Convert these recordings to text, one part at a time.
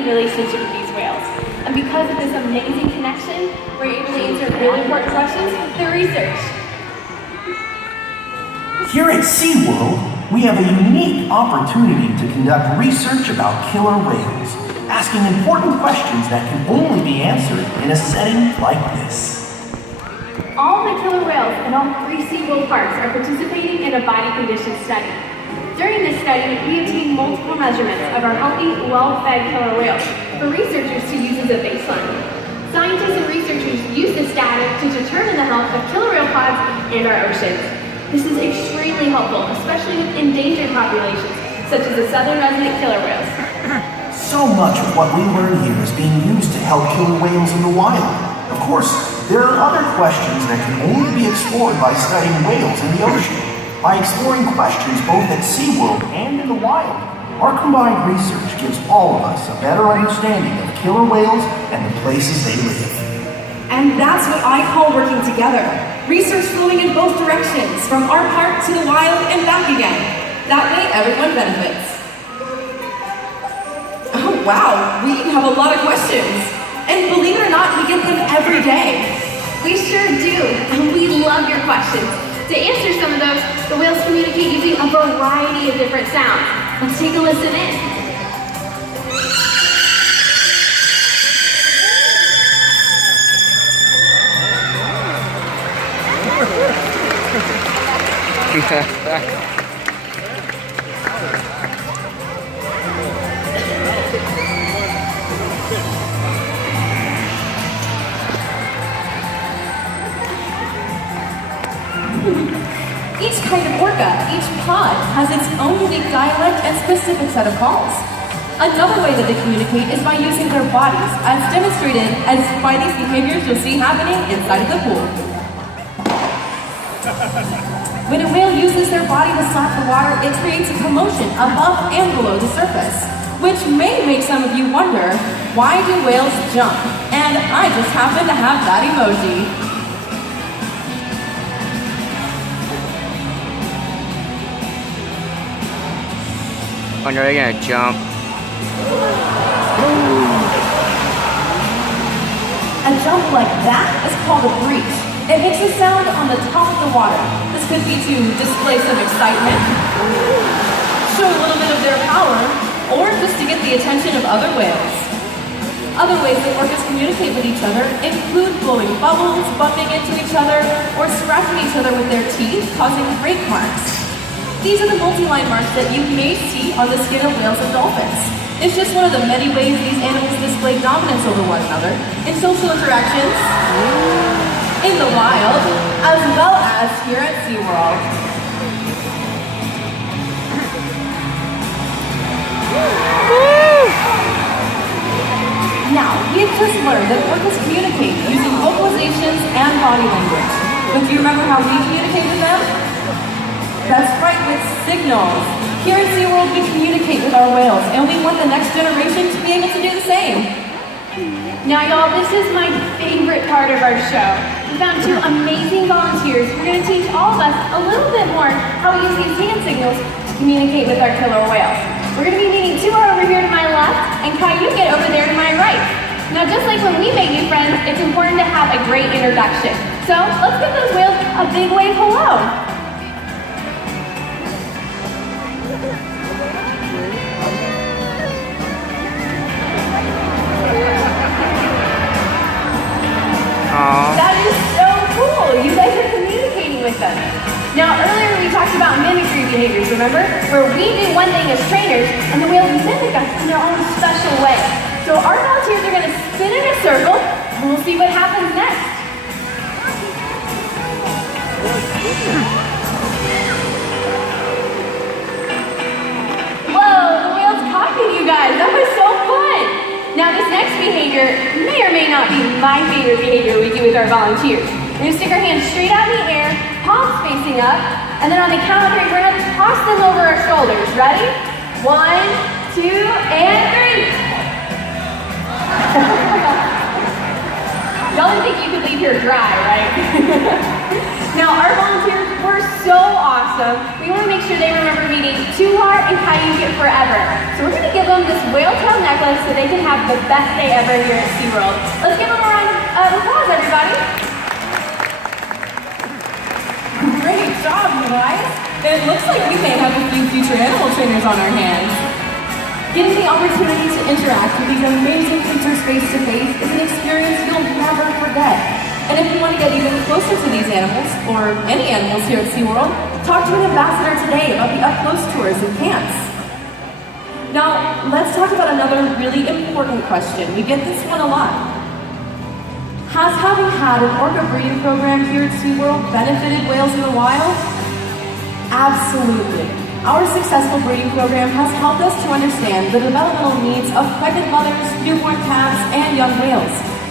amazing relationship with these whales. And because of this amazing connection, we're able to answer really important questions through research. Here at SeaWorld, we have a unique opportunity to conduct research about killer whales, asking important questions that can only be answered in a setting like this. All the killer whales in all 3 SeaWorld parks are participating in a body condition study. During this study, we obtained multiple measurements of our healthy, well-fed killer whales for researchers to use as a baseline. Scientists and researchers use this data to determine the health of killer whale pods and our oceans. This is extremely helpful, especially with endangered populations, such as the southern resident killer whales. So much of what we learn here is being used to help killer whales in the wild. Of course, there are other questions that can only be explored by studying whales in the ocean. By exploring questions both at SeaWorld and in the wild, our combined research gives all of us a better understanding of killer whales and the places they live. And that's what I call working together. Research flowing in both directions, from our park to the wild and back again. That way, everyone benefits. Oh wow, we have a lot of questions. And believe it or not, we get them every day. We sure do, and we love your questions. To answer some of those, the whales communicate using a variety of different sounds. Let's take a listen in. Each kind of orca, each pod, has its own unique dialect and specific set of calls. Another way that they communicate is by using their bodies, as demonstrated by these behaviors you'll see happening inside of the pool. When a whale uses their body to slap the water, it creates a commotion above and below the surface, which may make some of you wonder, why do whales jump? And I just happen to have that emoji. Wonder they're gonna jump. A jump like that is called a breach. It makes a sound on the top of the water. This could be to display some excitement, show a little bit of their power, or just to get the attention of other whales. Other ways that orcas communicate with each other include blowing bubbles, bumping into each other, or scratching each other with their teeth, causing break marks. These are the multi-line marks that you may see on the skin of whales and dolphins. It's just one of the many ways these animals display dominance over one another in social interactions, in the wild, as well as here at SeaWorld. Now, we have just learned that orcas communicate using vocalizations and body language. But do you remember how we communicate with them? That's right, with signals. Here at SeaWorld, we communicate with our whales, and we want the next generation to be able to do the same. Now, y'all, this is my favorite part of our show. We found 2 amazing volunteers who are going to teach all of us a little bit more how we use these hand signals to communicate with our killer whales. We're going to be meeting Tua over here to my left and Kayuket over there to my right. Now, just like when we make new friends, it's important to have a great introduction. So, let's give those whales a big wave hello. That is so cool. You guys are communicating with them. Now, earlier we talked about mimicry behaviors, remember? Where we do one thing as trainers, and the whales mimic us in their own special way. So our volunteers are going to spin in a circle, and we'll see what happens next. Whoa, the whales copied you guys. That was so fun. Now this next behavior may or may not be my favorite behavior we do with our volunteers. We're going to stick our hands straight out in the air, palms facing up, and then on the count of 3, we're going to toss them over our shoulders. Ready? 1, 2, and 3. Y'all didn't think you could leave here dry, right? Now our volunteers were so awesome. awesome, we want to make sure they remember meeting Tuhar and Kayukit forever. So we're going to give them this whale tail necklace so they can have the best day ever here at SeaWorld. Let's give them a round of applause, everybody. Great job, you guys. It looks like we may have a few future animal trainers on our hands. Getting the opportunity to interact with these amazing creatures face-to-face is an experience you'll never forget. And if you want to get even closer to these animals, or any animals here at SeaWorld, talk to an ambassador today about the up-close tours and camps. Now, let's talk about another really important question. We get this one a lot. Has having had an orca breeding program here at SeaWorld benefited whales in the wild? Absolutely. Our successful breeding program has helped us to understand the developmental needs of pregnant mothers, newborn calves, and young whales.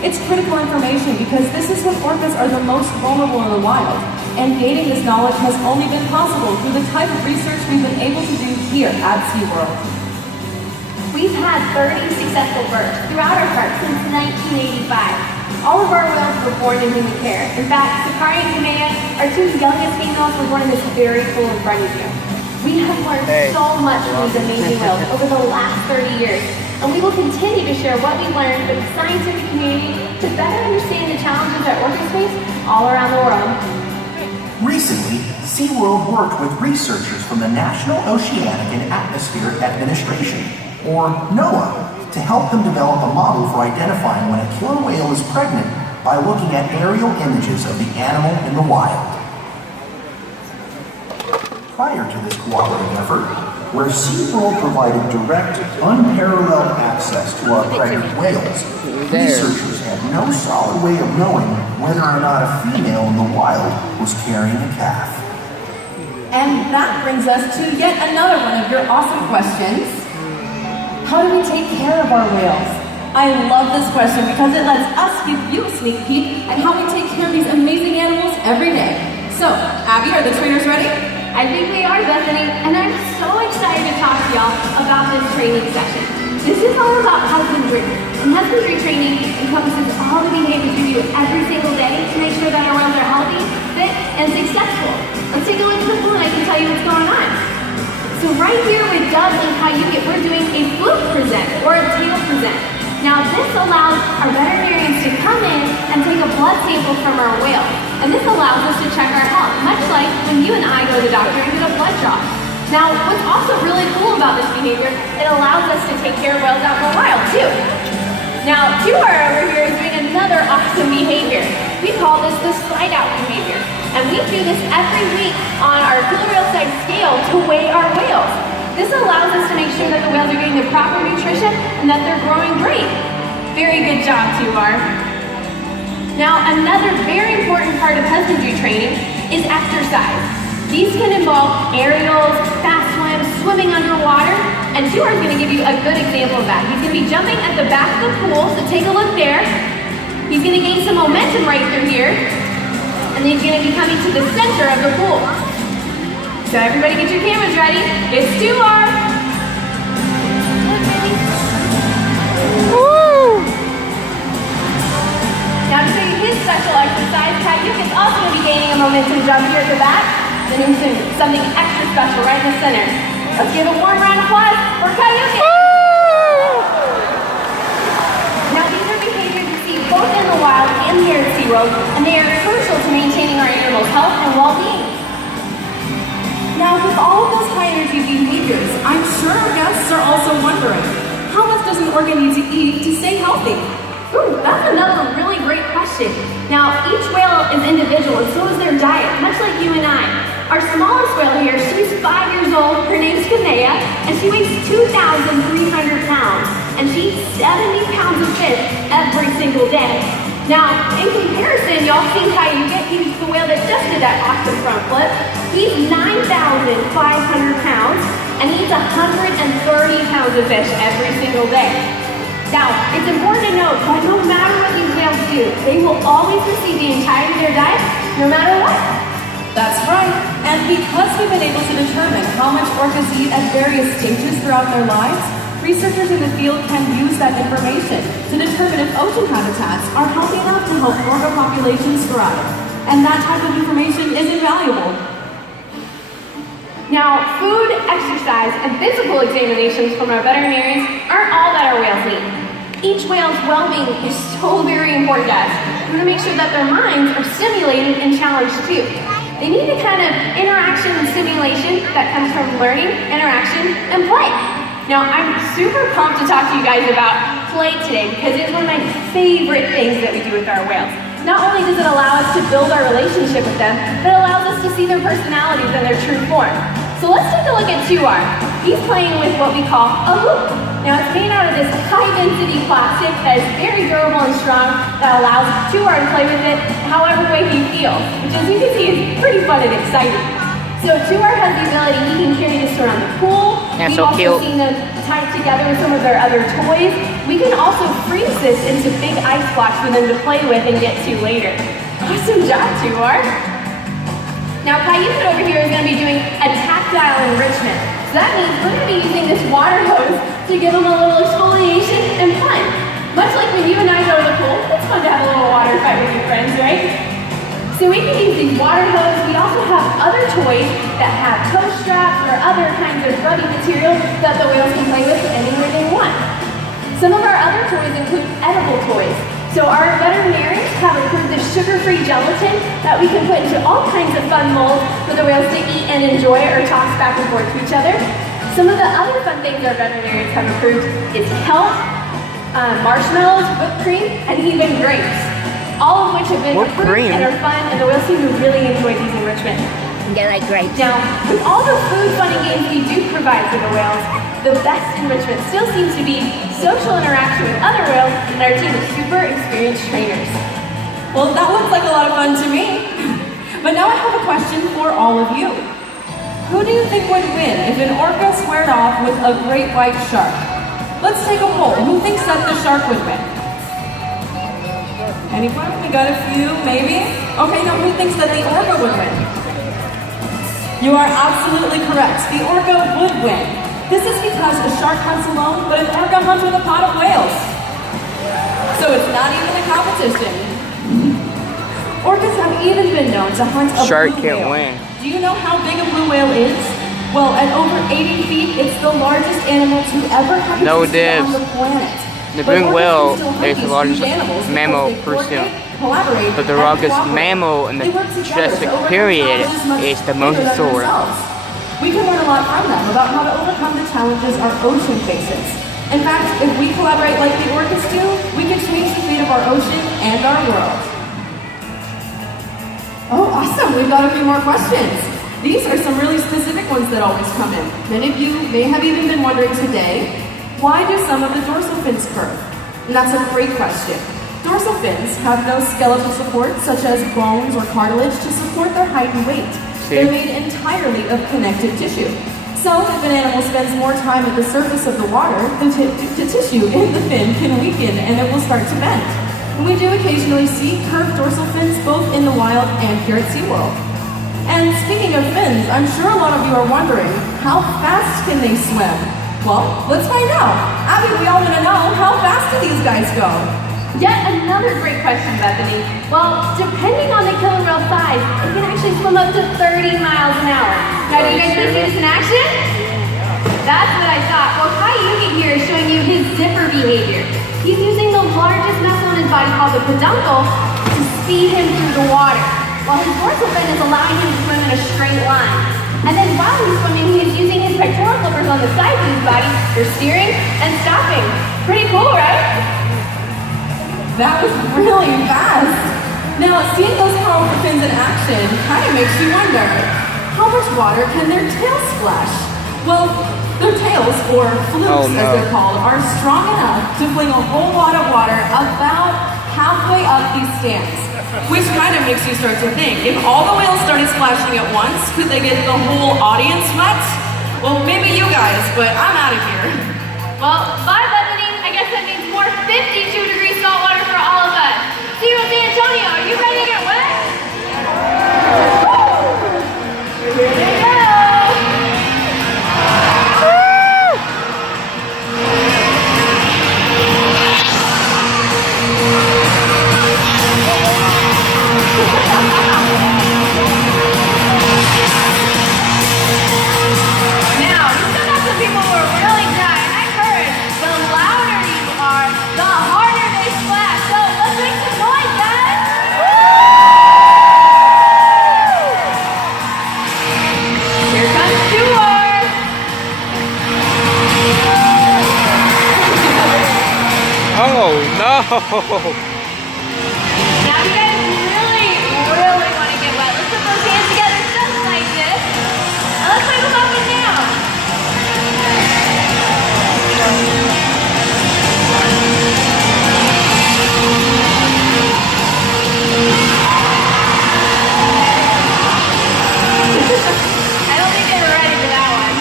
It's critical information because this is when orcas are the most vulnerable in the wild, and gaining this knowledge has only been possible through the type of research we've been able to do here at SeaWorld. We've had 30 successful births throughout our park since 1985. All of our whales were born in human care. In fact, Sakari and Kamea, our two youngest females, were born in this very pool in front of you. We have learned so much from these amazing whales over the last 30 years, and we will continue to share what we've learned with the scientific community to better understand the challenges that orcas face all around the world. Recently, SeaWorld worked with researchers from the National Oceanic and Atmospheric Administration, or NOAA, to help them develop a model for identifying when a killer whale is pregnant by looking at aerial images of the animal in the wild. Prior to this cooperative effort, where SeaWorld provided direct, unparalleled access to our pregnant whales, researchers had no solid way of knowing whether or not a female in the wild was carrying a calf. And that brings us to yet another one of your awesome questions. How do we take care of our whales? I love this question because it lets us give you a sneak peek at how we take care of these amazing animals every day. So, Abby, are the trainers ready? I think we are, Bethany, and I'm so excited to talk to y'all about this training session. This is all about husbandry, and husbandry training encompasses all the behaviors we do every single day to make sure that our whales are healthy, fit, and successful. Let's take a look at the pool and I can tell you what's going on. So right here with Dudley and Kayukit, we're doing a fluke present, or a tail present. Now this allows our veterinarians to come in and take a blood sample from our whale. And this allows us to check our health, much like when you and I go to the doctor and get a blood draw. Now, what's also really cool about this behavior, it allows us to take care of whales out in the wild too. Now, Tuhar over here is doing another awesome behavior. We call this the slide out behavior. And we do this every week on our killer whale size scale to weigh our whales. This allows us to make sure that the whales are getting the proper nutrition and that they're growing great. Very good job, Tuhar. Now, another very important part of husbandry training is exercise. These can involve aerials, fast swims, swimming underwater, and Tuhar is going to give you a good example of that. He's going to be jumping at the back of the pool, so take a look there. He's going to gain some momentum right through here, and then he's going to be coming to the center of the pool. So everybody get your cameras ready. It's Tuhar. Woo! Now to show you his special exercise, Kayukit is also going to be gaining a momentum jump here at the back. Then he's doing something extra special right in the center. Let's give a warm round of applause for Kayukit. Now these are behaviors you see both in the wild and here at SeaWorld, and they are crucial to maintaining our animals' health and well-being. Now, with all of those high energy behaviors, I'm sure our guests are also wondering, how much does an orca need to eat to stay healthy? Ooh, that's another really great question. Now, each whale is individual, and so is their diet, much like you and I. Our smallest whale here, she's 5 years old, her name's Kamea, and she weighs 2,300 pounds, and she eats 70 pounds of fish every single day. Now, in comparison, y'all see Kayukit, he's the whale that just did that awesome front flip. He's 9,500 pounds, and he eats 130 pounds of fish every single day. Now, it's important to note that no matter what these whales do, they will always receive the entirety of their diet, no matter what. That's right. And because we've been able to determine how much orcas eat at various stages throughout their lives, researchers in the field can use that information to determine if ocean habitats are healthy enough to help orca populations thrive. And that type of information is invaluable. Now, food, exercise, and physical examinations from our veterinarians aren't all that our whales need. Each whale's well-being is so very important to us. We want to make sure that their minds are stimulated and challenged too. They need the kind of interaction and stimulation that comes from learning, interaction, and play. Now, I'm super pumped to talk to you guys about play today because it's one of my favorite things that we do with our whales. Not only does it allow us to build our relationship with them, but it allows us to see their personalities in their true form. So let's take a look at Tuar. He's playing with what we call a hoop. Now it's made out of this high-density plastic that is very durable and strong that allows Tuar to play with it however way he feels, which as you can see is pretty fun and exciting. So Tuar has the ability, he can carry this around the pool. That's We've so also cute. seen them tied together with some of their other toys. We can also freeze this into big ice blocks for them to play with and get to later. Awesome job, Tuar. Now Kaiusa over here is going to be doing a tactile enrichment. So that means we're going to be using this water hose to give them a little exfoliation and fun. Much like when you and I go to the pool, it's fun to have a little water fight with your friends, right? So we can use these water hoses. We also have other toys that have toe straps or other kinds of rubby material that the whales can play with anywhere they want. Some of our other toys include edible toys. So our veterinarians have approved this sugar-free gelatin that we can put into all kinds of fun molds for the whales to eat and enjoy or toss back and forth to each other. Some of the other fun things our veterinarians have approved is kelp, marshmallows, whipped cream, and even grapes. All of which have been Whipped approved cream? and are fun, and the whales seem to really enjoy these enrichments. Get like grapes. Now, with all the food, fun, and games we do provide for the whales, the best enrichment still seems to be social interaction with other whales and our team of super experienced trainers. Well, that looks like a lot of fun to me. But now I have a question for all of you. Who do you think would win if an orca squared off with a great white shark? Let's take a poll. Who thinks that the shark would win? Anyone? We got a few, maybe? Okay, now who thinks that the orca would win? You are absolutely correct. The orca would win. This is because a shark hunts alone, but an orca hunts with a pod of whales. So it's not even a competition. Orcas have even been known to hunt a Shark blue can't whale. win. Do you know how big a blue whale is? Well, at over 80 feet, it's the largest animal to ever have No existed on divs. the planet. The But green orcas whale can still hunt is the these largest huge animals because mammal they per se. coordinate, collaborate, But the and largest cooperate. mammal in the They work together to Jurassic overcome period challenges much is the bigger than mosasaur. themselves. We can learn a lot from them about how to overcome the challenges our ocean faces. In fact, if we collaborate like the orcas do, we can change the fate of our ocean and our world. Oh, awesome. We've got a few more questions. These are some really specific ones that always come in. Many of you may have even been wondering today, why do some of the dorsal fins curve? And that's a great question. Dorsal fins have no skeletal support, such as bones or cartilage, to support their height and weight. They're made entirely of connective tissue. So if an animal spends more time at the surface of the water, the tissue in the fin can weaken and it will start to bend. And we do occasionally see curved dorsal fins both in the wild and here at SeaWorld. And speaking of fins, I'm sure a lot of you are wondering, how fast can they swim? Well, let's find out. Abby, we all want to know, how fast do these guys go? Yet another great question, Bethany. Well, depending on the killer whale size, it can actually swim up to 30 miles an hour. Now, do you guys want to see this in action? That's what I thought. Well, Kaiuki here is showing you his zipper behavior. He's using the largest muscle in his body called the peduncle to speed him through the water, while his dorsal fin is allowing him to swim in a straight line. And then while he's swimming, he's using his pectoral flippers on the sides of his body for steering and stopping. Pretty cool, right? That was really fast. Now, seeing those powerful fins in action kind of makes you wonder, how much water can their tails splash? Well, their tails, or flukes as they're called, are strong enough to fling a whole lot of water about halfway up these stands. Which kind of makes you start to think, if all the whales started splashing at once, could they get the whole audience wet? Well, maybe you guys, but I'm out of here. Well, bye, Bethany. I guess that means more 52-degree salt water for all of us. See you, San Antonio. Are you ready to get wet? Here they go. Oh no! Now, if you guys really, really want to get wet, let's put those hands together just like this. And let's wiggle up and down. I don't think they were ready for that one.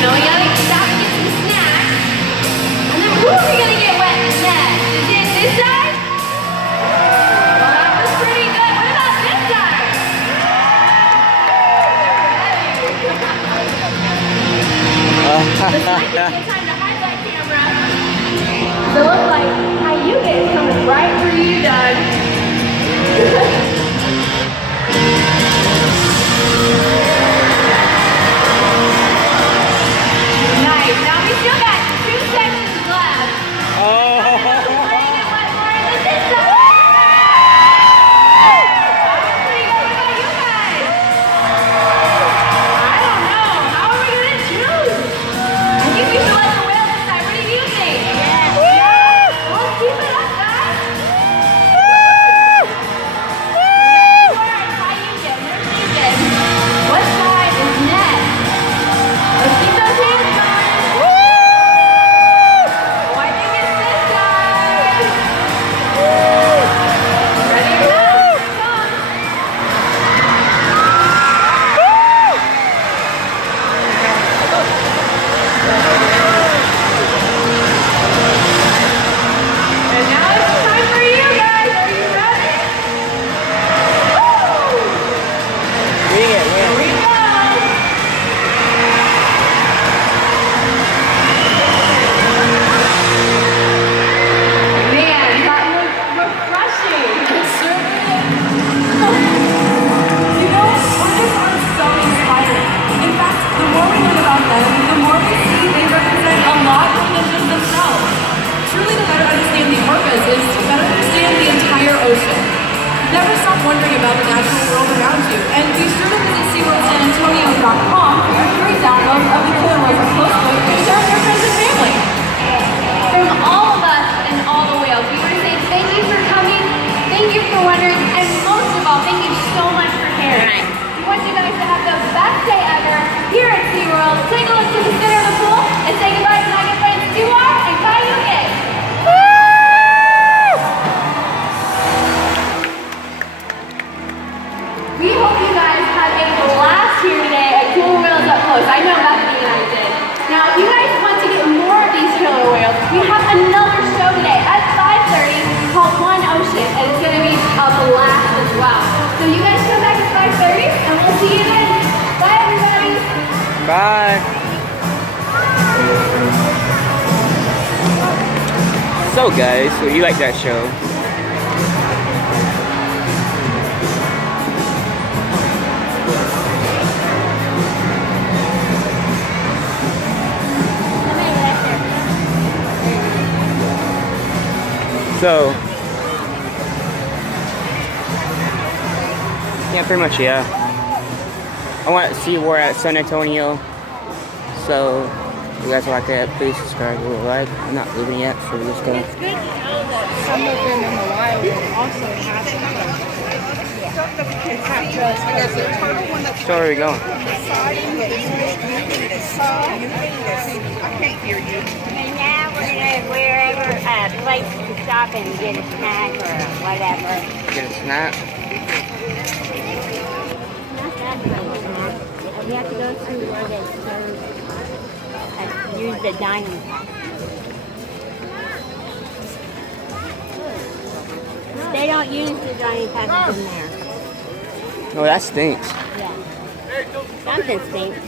Now we gotta stop and get some snacks. And then who are we gonna get wet next? Is it this side? Well, that was pretty good. What about this side? This might be a good time to highlight camera. So it looks like how you get is coming right for you, Doug. Nice. Now we still got 2 sections left. Oh! Playing it wet more than this side. That was pretty good. What about you guys? I don't know. How are we gonna choose? I think we should let the whale decide. What do you think? Yeah. Well, let's keep it up, guys. What side is next? Let's keep those hands going. Oh, I think it's this side. Ready or not? Come. And now it's time for you guys. Are you ready? Woo! Here we go. Man, that was refreshing. It certainly is. You know, orcas are so inspiring. In fact, the more we learn about them, the more we see they represent a lot more than just themselves. Truly, to better understand the orcas is to better understand the entire ocean. Never stop wondering about the natural world around you, and be sure to visit SeaWorldSanAntonio.com for your free download of the Killer Whales Close Book to share with your friends and family. From all of us and all the whales, we want to say thank you for coming, thank you for wondering, and most of all, thank you so much for caring. We want you guys to have the best day ever here at SeaWorld. Take a look to the center of the pool and say goodbye to my good friends Duar and Kayuke. We hope you guys had a blast here today at Killer Whales Up Close. I know Bethany and I did. Now, if you guys want to get more of these killer whales, we have another show today at 5:30 called One Ocean, and it's going to be a blast as well. So you guys come back at 5:30, and we'll see you then. Bye, everybody. Bye! So guys, so you like that show? So, yeah, pretty much, yeah. I want to see we're at San Antonio. So, if you guys like that, please subscribe, leave a like. I'm not leaving yet, so we're just going. It's good to know that some of them in the wild will also have So where are we going? I can't hear you. And now we're gonna wherever place to stop and get a snack or whatever. Get a snack. Not that place, Mom. We have to go to where they serve, use the dining hall. They don't use the dining tables in there. No, that stinks. Yeah. Something stinks.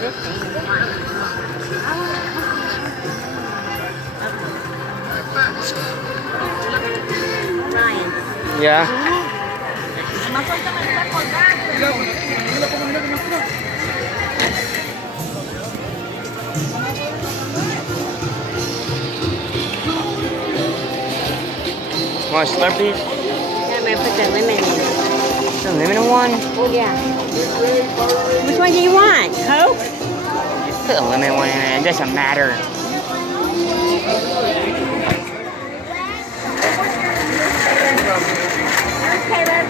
This thing is Ryan. Yeah. Want a Slurpee? I'm gonna put the lemon in. The lemon one? Yeah. Which one do you want? Coke? Put the lemon one in there. It doesn't matter. Okay, babe.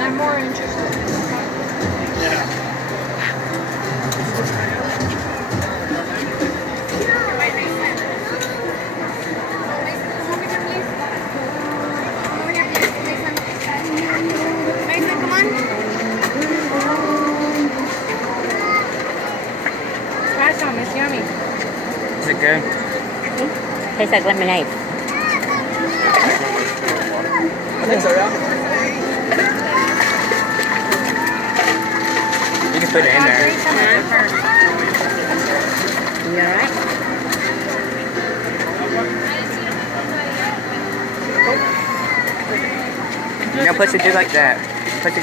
I'm more interested. Mason, come on. Try some, it's yummy. Is it good? Tastes like lemonade. You can put it in there. You alright? Now push it just like that. Push it.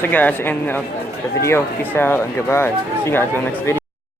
So guys, end of the video. Peace out and goodbye. See you guys in the next video.